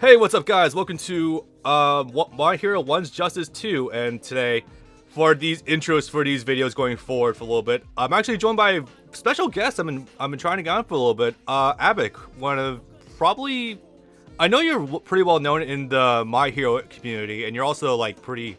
Hey, what's up, guys? Welcome to My Hero 1's Justice 2, and today, for these intros for these videos going forward for a little bit, I'm actually joined by a special guest I've been trying to get on for a little bit, Abik, one of probably... I know you're pretty well known in the My Hero community, and you're also, like, pretty...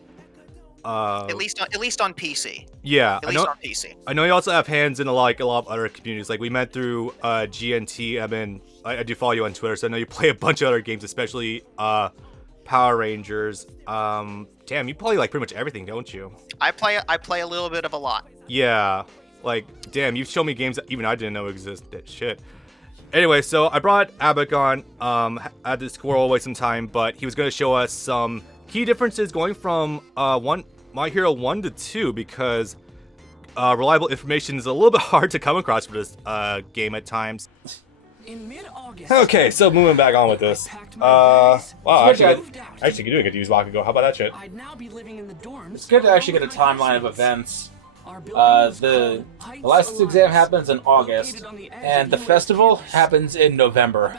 At least on PC. Yeah, At least on PC. I know you also have hands in a lot of other communities. Like we met through GNT. I do follow you on Twitter, so I know you play a bunch of other games, especially Power Rangers. Damn, you play like pretty much everything, don't you? I play a little bit of a lot. Yeah, like damn, you've shown me games that even I didn't know existed. Shit. Anyway, so I brought Abik on. Had to squirrel away some time, but he was going to show us some key differences going from My Hero 1 to 2, because reliable information is a little bit hard to come across for this game at times. Okay, so moving back on with this. Wow, actually can do a good use Bakugo. How about that shit? It's good to actually get a timeline of events. The license exam happens in August, and the festival happens in November.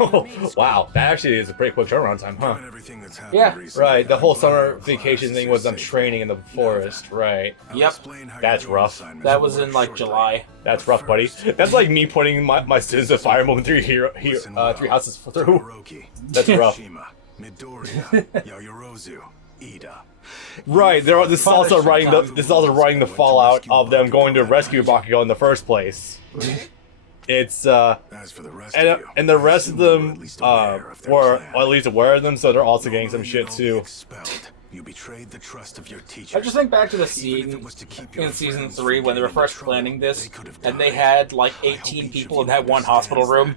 Oh, wow, that actually is a pretty quick turnaround time, huh? Yeah. Right, the whole summer vacation thing was them training in the forest, right? Yep. That's rough. That was in, like, July. That's rough, buddy. That's like me putting my Sins of Fire Emblem three houses through. That's rough. Right, this is also writing the fallout of them going to rescue Bakugo in the first place. It's and the rest of them were at least aware of them, so they're also getting some shit too. You betrayed the trust of your teacher. I just think back to the scene in Season 3 when they were first planning this, and they had like 18 people in that one hospital room.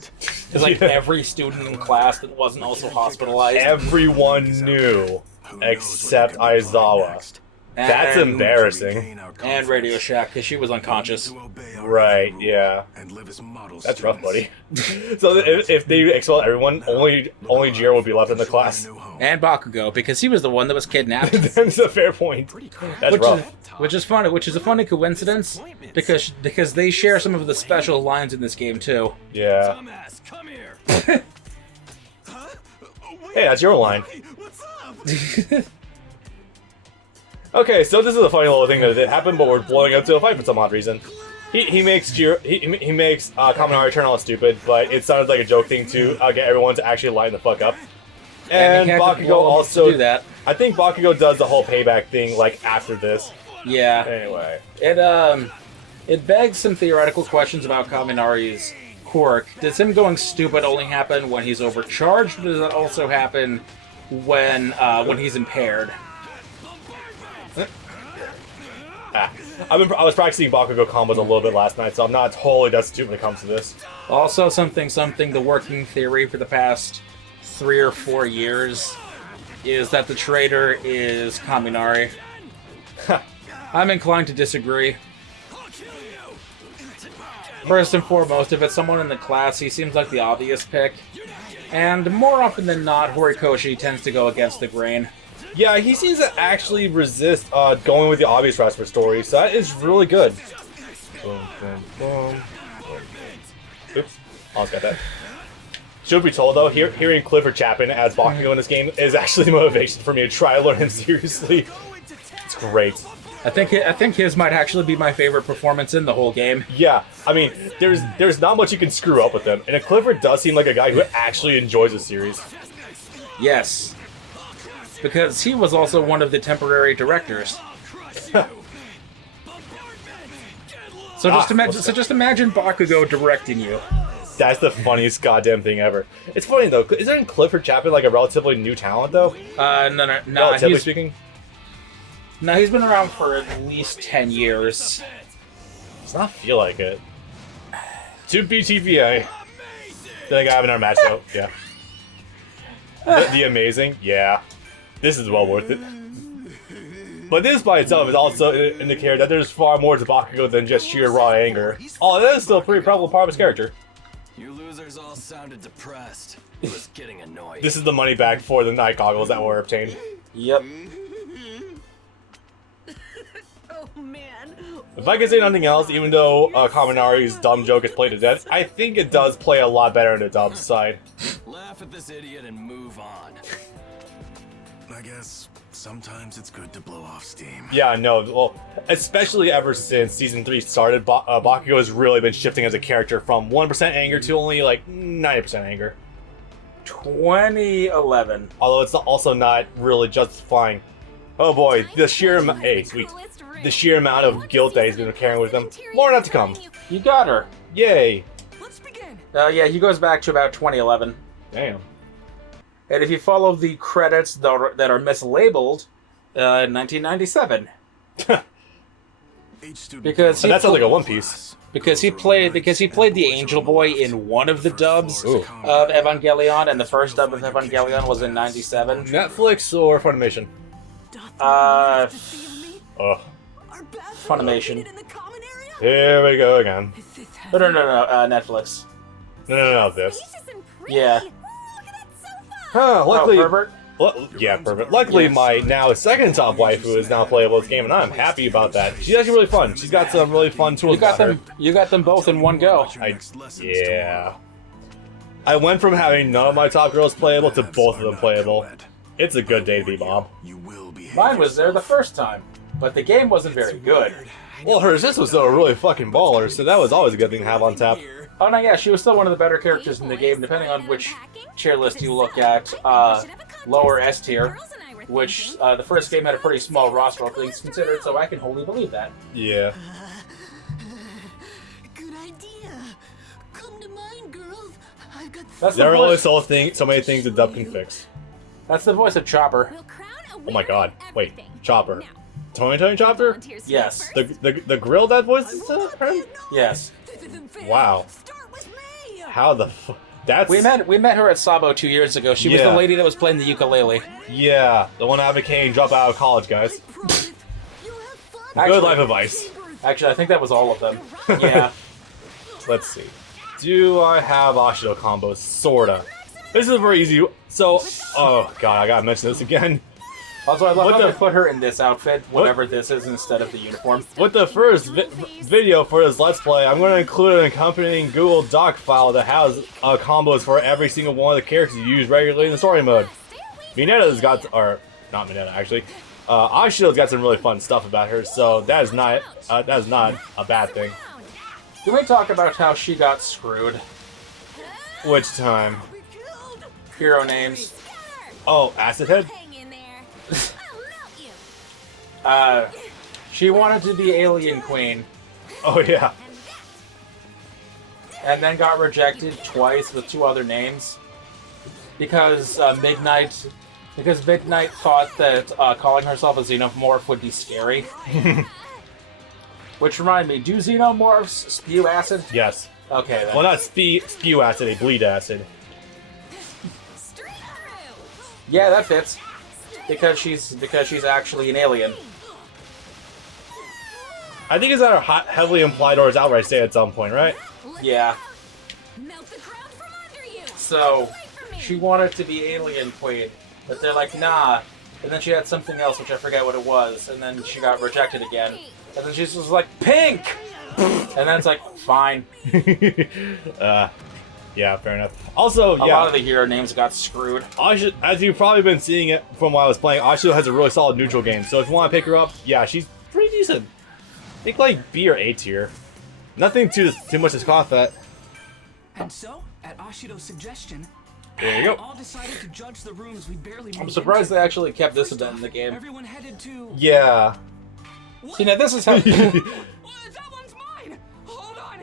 Because like every student in class that wasn't also hospitalized. Everyone knew, except Aizawa. That's embarrassing. And Radio Shack, because she was unconscious. Right, yeah. That's rough, buddy. So if they expel everyone, only Jiro would be left in the class. And Bakugo, because he was the one that was kidnapped. That's a fair point. That's rough. Which is funny, which is a funny coincidence, because they share some of the special lines in this game too. Yeah. Hey, that's your line. Okay, so this is a funny little thing that did happen, but we're blowing up to a fight for some odd reason. He makes Kaminari turn all stupid, but it sounded like a joke thing to get everyone to actually line the fuck up. And Bakugo also do that. I think Bakugo does the whole payback thing like after this. Yeah. Anyway, it begs some theoretical questions about Kaminari's quirk. Does him going stupid only happen when he's overcharged, or does it also happen when he's impaired? I was practicing Bakugo combos a little bit last night, so I'm not totally destitute when it comes to this. Also, the working theory for the past 3 or 4 years is that the traitor is Kaminari. I'm inclined to disagree. First and foremost, if it's someone in the class, he seems like the obvious pick. And more often than not, Horikoshi tends to go against the grain. Yeah, he seems to actually resist going with the obvious route for stories, so that is really good. Boom, boom, boom. Oops, almost got that. Should be told though, hearing Clifford Chapman as Bakugo in this game is actually motivation for me to try to learn him seriously. It's great. I think his might actually be my favorite performance in the whole game. Yeah, I mean, there's not much you can screw up with him, and Clifford does seem like a guy who actually enjoys the series. Yes. Because he was also one of the temporary directors. So just imagine Bakugo directing you. That's the funniest goddamn thing ever. It's funny though, isn't Clifford Chapman like a relatively new talent though? No. Relatively speaking? No, he's been around for at least 10 years. Does not feel like it. To BTVA. Then I gotta have another match though, yeah. The Amazing? Yeah. This is well worth it. But this by itself is also an indicator that there's far more to Bakugo than just sheer raw anger. Oh, that is still a pretty prevalent part of his character. You losers all sounded depressed. It was getting annoying. This is the money back for the night goggles that were obtained. Yep. Oh man. If I can say nothing else, even though Kaminari's dumb joke is played to death, I think it does play a lot better on the dub side. laugh at this idiot and move on. I guess sometimes it's good to blow off steam. Yeah, no, well, especially ever since Season 3 started, Bakugo has really been shifting as a character from 1% anger to only, like, 90% anger. 2011. Although it's also not really justifying. Oh boy, the sheer amount. Hey, sweet. The sheer amount of guilt that he's been carrying with him. More enough to come. You got her. Yay. Let's begin. Yeah, he goes back to about 2011. Damn. And if you follow the credits that are mislabeled, 1997. Because he That sounds like a One Piece. Because he played the Angel Boy in one of the dubs Ooh. of Evangelion, and the first dub of Evangelion was in 97. Netflix or Funimation? Uh, Oh, Funimation. here we go again. No, Netflix. No, this. Yeah. Huh, luckily... Oh, pervert? Yeah, perfect. Luckily, my now second top waifu is now playable this game, and I'm happy about that. She's actually really fun. She's got some really fun tools. You got them both in one go. Yeah. I went from having none of my top girls playable to both of them playable. It's a good day to be Bob. Mine was there the first time, but the game wasn't very good. Well, her assist was still really fucking baller, so that was always a good thing to have on tap. Oh no, yeah, she was still one of the better characters in the game, depending on which tier list you look at. Lower S tier, which the first game had a pretty small roster, all things considered, so I can wholly believe that. Yeah. Good idea. Come to mine, girls. I've got That's the There are really voice. so many things the dub can fix. That's the voice of Chopper. Oh my god. Wait, Chopper. Tony Chopper? Yes. The grill that voice is her? Yes. Wow. How the That's... We met her at Sabo 2 years ago. She was the Yeah. lady that was playing the ukulele. Yeah, the one advocating drop out of college, guys. Actually- Good life advice. Actually, I think that was all of them. Yeah. Let's see. Do I have Ashido combos? Sorta. This is very easy. So, oh god, I gotta mention this again. Also, I love What how the- they put her in this outfit, whatever this is, instead of the uniform. With the first video for this Let's Play, I'm going to include an accompanying Google Doc file that has combos for every single one of the characters you use regularly in the story mode. Minetta's got, or not Minetta actually, Ashido's got some really fun stuff about her, so that is not a bad thing. Can we talk about how she got screwed? Which time? Hero names. Oh, Acid Head? She wanted to be Alien Queen, Oh yeah. and then got rejected twice with 2 other names. Because Midnight thought that calling herself a xenomorph would be scary. Which reminded me, do xenomorphs spew acid? Yes. Okay then. Well, not spew acid, they bleed acid. Yeah, that fits. Because she's actually an alien. I think it's either heavily implied or it's outright stated at some point, right? Yeah. So, she wanted to be Alien Queen, but they're like, nah. And then she had something else, which I forget what it was, and then she got rejected again. And then she was like, pink! And then it's like, fine. Yeah, fair enough. Also, A lot of the hero names got screwed. Ashido, as you've probably been seeing it from while I was playing, Ashido has a really solid neutral game. So if you want to pick her up, yeah, she's pretty decent. I think like B or A tier. Nothing too much to scoff at. And so, at Ashido's suggestion, There you we go. all decided to judge the rooms we barely made I'm surprised they into. actually kept this First event in the off, game. Everyone headed to. Yeah. See, now this is how... What? That one's mine! Hold on!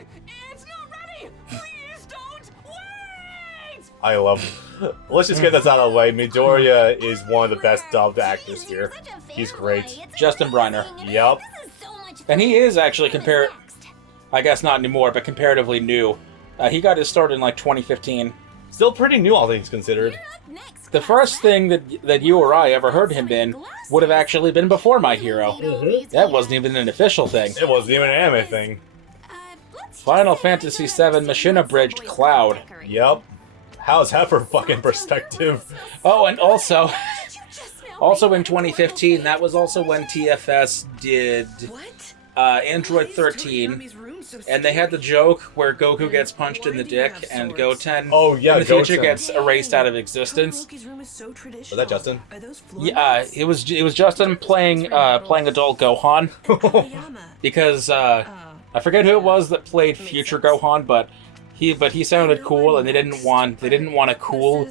It's not ready! Please don't wait! I love him. Let's just get this out of the way. Midoriya is one of the best dubbed actors here. He's great. Justin Briner. Yep. And he is actually I guess not anymore, but comparatively new. He got his start in like 2015. Still pretty new, all things considered. The first thing that you or I ever heard him in would have actually been before My Hero. That wasn't even an official thing. It wasn't even an anime thing. Final Fantasy VII Machine Abridged Cloud. Yep. How's that for fucking perspective? Oh, and also in 2015, that was also when TFS did Android 13, and they had the joke where Goku gets punched in the dick and Goten Oh, yeah, in the future Goten. gets erased out of existence. Was that Justin? Yeah, it was Justin playing adult Gohan because I forget who it was that played future Gohan, but he sounded cool, and they didn't want a cool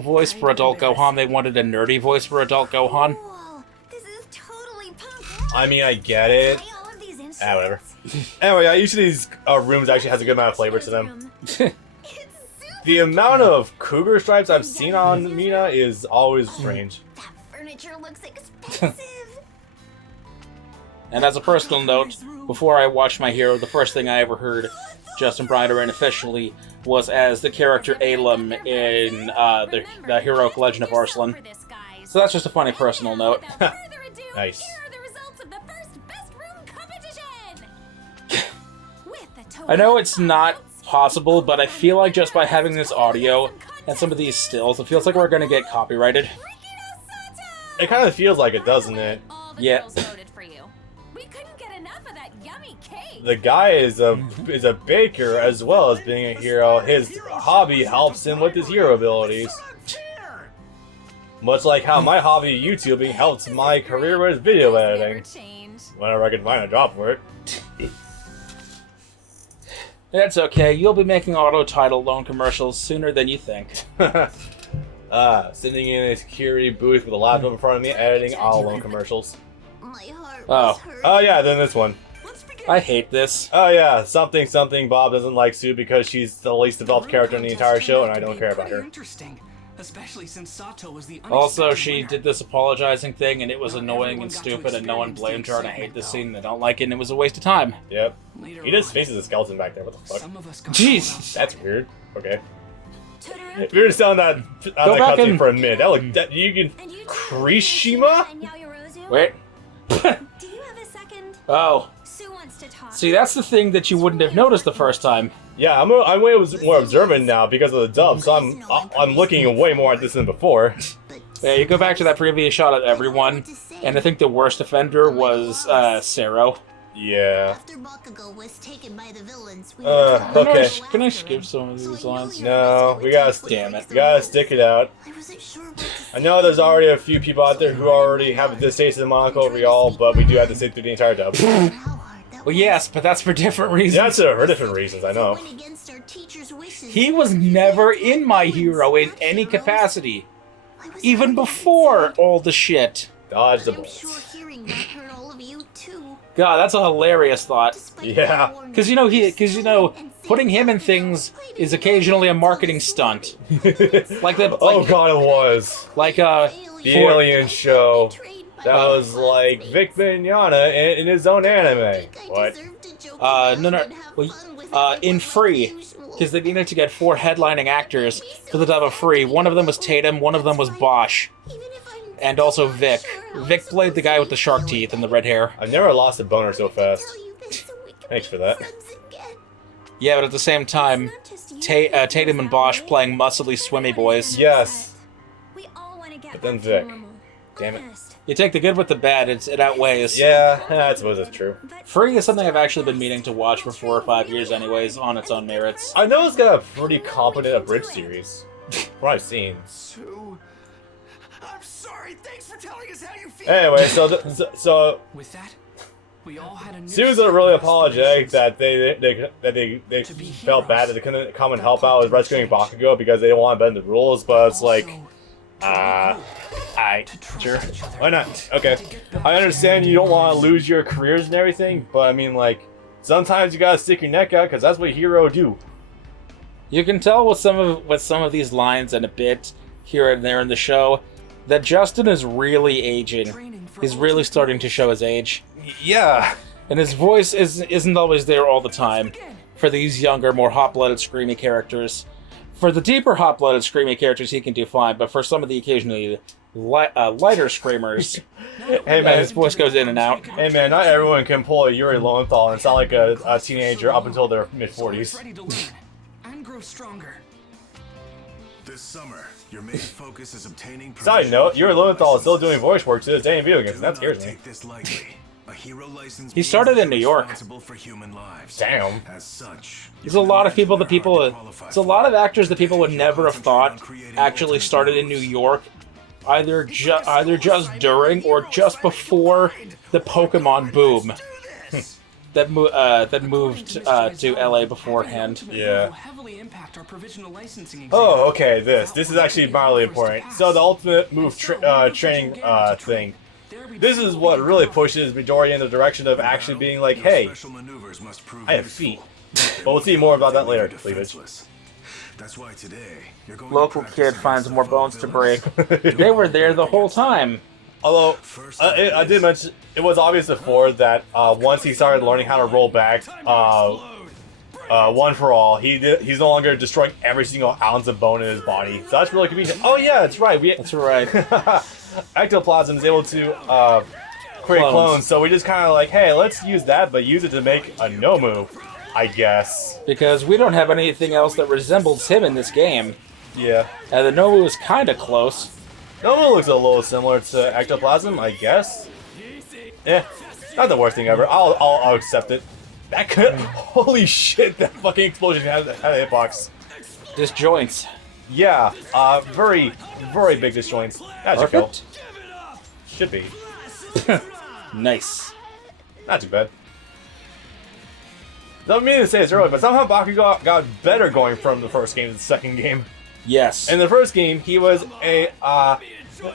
voice for adult Gohan. They wanted a nerdy voice for adult Gohan. Cool. This is totally punk. I mean, I get it. Play all of these instruments. Whatever. Anyway, yeah, each of these rooms actually has a good amount of flavor to them. It's super The amount of cougar stripes I've seen on Mina is always strange. That furniture looks expensive. And as a personal note, before I watched My Hero, the first thing I ever heard Justin Briner in officially was as the character Alum in the heroic Legend of Arslan. So that's just a funny personal note. Nice. I know it's not possible, but I feel like just by having this audio and some of these stills, it feels like we're going to get copyrighted. It kind of feels like it, doesn't it? Yeah. The guy is a baker as well as being a hero. His hobby helps him with his hero abilities. Much like how my hobby of YouTubing helps my career with video editing. Whenever I can find a job for it. That's okay, you'll be making auto-title loan commercials sooner than you think. Sitting in a security booth with a laptop in front of me, editing all loan commercials. My heart Oh. was hurting. Oh yeah, then this one. I hate this. Oh yeah, something Bob doesn't like Sue because she's the least developed character in the entire show, and I don't care about her. Interesting, especially since Sato was the Also, unexpected she winner. did this apologizing thing, and it was annoying and stupid, and no one blamed her, and I hate this scene, and I don't like it, and it was a waste of time. Yep. Later He just on, faces a skeleton back there, what the fuck? some of us got Jeez. caught That's weird. Okay. Totoro, If we were just on that Go back cutscene and- for a minute, that looked that you can and you too, Krishima? and Yaoyorozu? Wait. Do you have a second? Oh. Sue wants to talk. See, that's the thing that you wouldn't have noticed the first time. Yeah, I'm way more observant now because of the dub, so I'm looking way more at this than before. But Yeah, you go back to that previous shot of everyone, and I think the worst offender was Sero. Yeah. after Bakugo was taken by the villains, we okay. Can I skip some of these lines? No, we gotta Damn it. We gotta stick it out. I wasn't sure what to I know there's already a few people out there who already have a distaste of the Monaco over y'all, but we do have to sit through the entire dub. say. How hard that Well, yes, but that's for different reasons. That's for different reasons, I know. went against our teacher's wishes. He was never in My Hero in any capacity, I was even hiding before inside. all the shit. Dodge the I'm bullets. sure hearing that hurt all of you too. God, that's a hilarious thought. Despite Yeah. my warnings, Because putting him in things is occasionally a marketing stunt. Like the Oh god, it was. the The Alien show. That was like Vic Mignogna in his own anime. What? no. Well, in Free, because they needed to get 4 headlining actors for the dub of Free. One of them was Tatum, one of them was Bosch, and also Vic. Vic played the guy with the shark teeth and the red hair. I've never lost a boner so fast. Thanks for that. Yeah, but at the same time, Tatum and Bosch playing muscly swimmy boys. Yes. But then Vic. Damn it. You take the good with the bad, it outweighs. Yeah, I suppose it's true. Free is something I've actually been meaning to watch for 4 or 5 years anyways, on its own merits. I know it's got a pretty competent abridged series. From what I've seen. Sue, I'm sorry. Thanks for telling us how you feel. Anyway, so With that, we all had a new Sue's really apologetic that they felt bad that they couldn't come and help out with rescuing Bakugo because they didn't want to bend the rules, but it's like, sure, why not? Okay, I understand you don't want to lose your careers and everything, but I mean, like, sometimes you gotta stick your neck out because that's what hero do. You can tell with some of these lines and a bit here and there in the show that Justin is really aging. He's really starting to show his age. Yeah. And his voice isn't always there all the time for these younger, more hot-blooded, screamy characters. For the deeper, hot-blooded, screamy characters, he can do fine, but for some of the occasionally lighter screamers, Hey man, his voice goes in and out. Hey man, not everyone can pull a Yuri Lowenthal and sound like a teenager up until their mid-40s. ready to learn and grow stronger. This summer, your main focus is obtaining. Side note, Yuri Lowenthal is still doing voice work to this day in video games, and that Do not scares me. take this lightly. A hero licensed He started means in New you're York. responsible for human lives. Damn. As such, There's a lot of people that imagine people. how hard to qualify It's a lot of for. actors that people would Today, never you'll have thought concentrate on creating actually ultimate started in New moves. York, either just during or just before the Pokemon boom that moved to LA beforehand. Yeah. Will heavily impact our provisional licensing exam. Oh, okay. This is actually mildly important. So the ultimate move training thing. This is what really pushes Midoriya in the direction of actually being like, Your hey, special maneuvers must prove I have useful. feet. But we'll see more about that Leave you later. Cleavage. defenseless. That's why today you're going Local to kid practice finds against more the bones foe to villains. break. They were there the whole time. Although, First I did mention, it was obvious before that once he started learning how to roll back, one for all, he's no longer destroying every single ounce of bone in his body. So that's really convenient. Oh yeah, that's right. That's right. Ectoplasm is able to create clones, so we just kind of like, hey, let's use that, but use it to make a no move, I guess. Because we don't have anything else that resembles him in this game. Yeah. And the Nomu is kind of close. No one looks a little similar to Ectoplasm, I guess. Eh, not the worst thing ever. I'll accept it. That could, holy shit, that fucking explosion had a hitbox. Disjoints. Yeah, very, very big disjoints. That's a kill. Perfect. Should be. Nice. Not too bad. Don't mean to say this earlier, but somehow Bakugo got better going from the first game to the second game. Yes. In the first game, he was a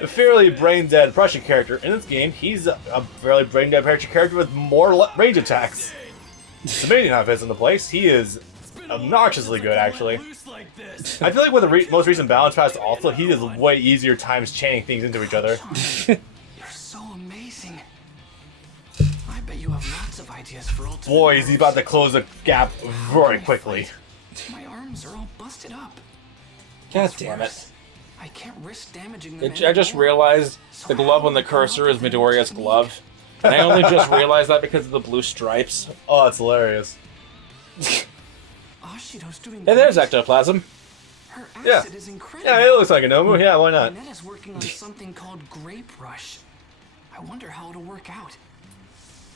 fairly brain-dead Prussian character. In this game, he's a fairly brain-dead Prussian character with more range attacks. The main knife is in the place. He is obnoxiously good, actually. I feel like with the most recent balance pass, also, he is way easier times chaining things into each other. You're so amazing. I bet you have lots of ideas for ultimate. Boy, is he about to close the gap very quickly. My arms are all busted up. God damn it. I can't risk damaging them. I just anymore. realized the glove on the cursor is Midoriya's glove. And I only just realized that because of the blue stripes. Oh, that's hilarious. Ashido's doing And there's great. Ectoplasm. Her Yeah. acid is incredible. Yeah, it looks like a Nomu. Yeah, why not? Netta's working on something called Grape Rush. I wonder how it'll work out.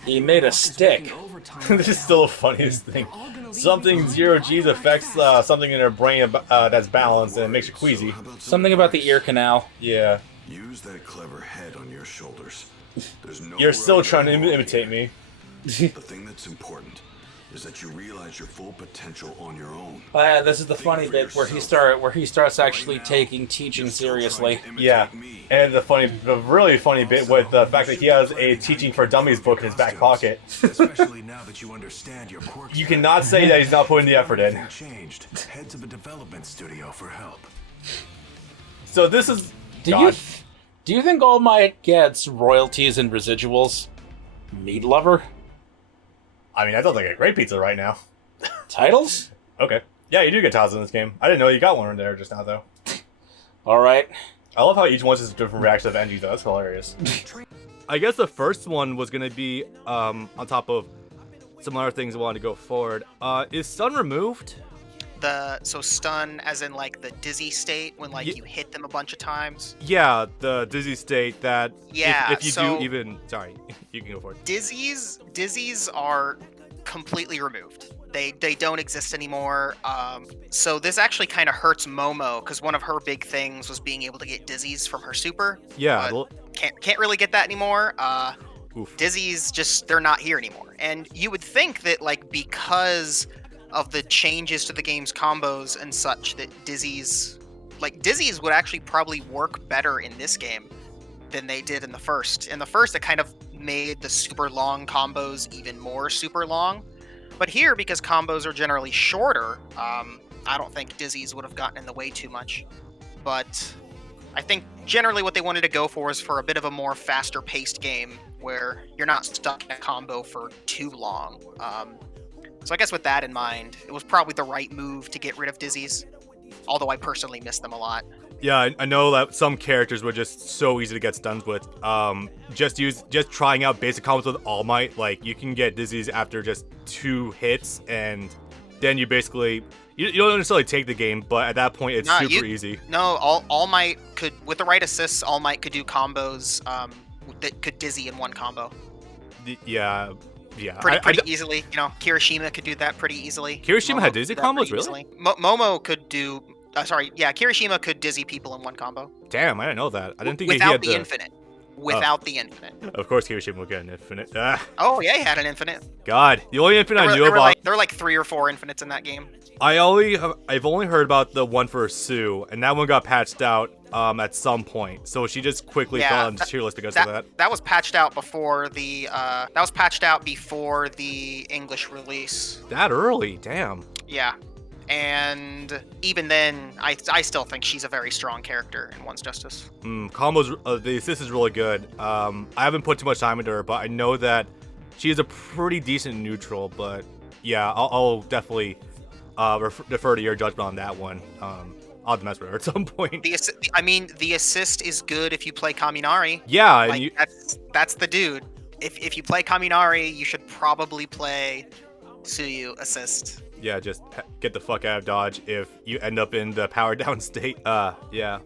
He made a stick. This is still the funniest thing. Something zero G's affects something in her brain that's balanced and it makes her queasy. Something about the ear canal. Yeah. Use that clever head on your shoulders. There's no You're still right trying to or wrong imitate me. The thing that's important is that you realize your full potential on your own. This is the funny bit where he starts actually taking teaching seriously. Yeah. And the really funny bit with the fact that he has a Teaching for Dummies book in his back pocket. Especially now that you understand your quirks. You cannot say that he's not putting the effort in. Changed. Head to the development studio for help. So this is... Do you think All Might gets royalties and residuals? Meat lover? I mean, I don't think I get great pizza right now. Titles? Okay. Yeah, you do get titles in this game. I didn't know you got one in there just now, though. Alright. I love how each one's just a different reaction of NG, though. That's hilarious. I guess the first one was going to be, on top of some other things I wanted to go forward. Is stun removed? So stun, as in like the dizzy state when like you hit them a bunch of times. Yeah, the dizzy state that Yeah, if you so- do even... Sorry, you can go for it. Dizzies are completely removed. They don't exist anymore. So this actually kind of hurts Momo because one of her big things was being able to get dizzies from her super. Yeah, but can't really get that anymore. oof. Dizzies just they're not here anymore. And you would think that like because of the changes to the game's combos and such that dizzies would actually probably work better in this game than they did in the first. In the first, it kind of made the super long combos even more super long. But here, because combos are generally shorter, I don't think dizzies would have gotten in the way too much. But I think generally what they wanted to go for is for a bit of a more faster paced game where you're not stuck in a combo for too long. So I guess with that in mind, it was probably the right move to get rid of dizzies. Although I personally miss them a lot. Yeah, I know that some characters were just so easy to get stunned with. Just trying out basic combos with All Might, like you can get dizzies after just 2 hits, and then you basically you don't necessarily take the game, but at that point it's super easy. No, All Might could, with the right assists, All Might could do combos that could dizzy in one combo. Yeah, yeah. Pretty easily. You know, Kirishima could do that pretty easily. Kirishima Momo had could dizzy do that combos, pretty really? easily. Momo could do. Sorry, yeah, Kirishima could dizzy people in one combo Damn, I didn't know that. I didn't think he without had the infinite. Without the infinite. Of course, Kirishima would get an infinite. Ah, Oh yeah, he had an infinite. God, the only infinite I knew There were about. like 3 or 4 infinites in that game. I've only heard about the one for Sue, and that one got patched out at some point. So she just quickly Yeah, fell into tier list because of that. That was patched out before the English release. That early, damn. Yeah. And even then, I still think she's a very strong character in One's Justice. Combos, the assist is really good. I haven't put too much time into her, but I know that she is a pretty decent neutral. But yeah, I'll definitely defer to your judgment on that one. I'll have to mess with her at some point. The assist is good if you play Kaminari. Yeah, and Like, that's the dude. If you play Kaminari, you should probably play Suyu assist. yeah, just get the fuck out of Dodge if you end up in the power down state. Yeah.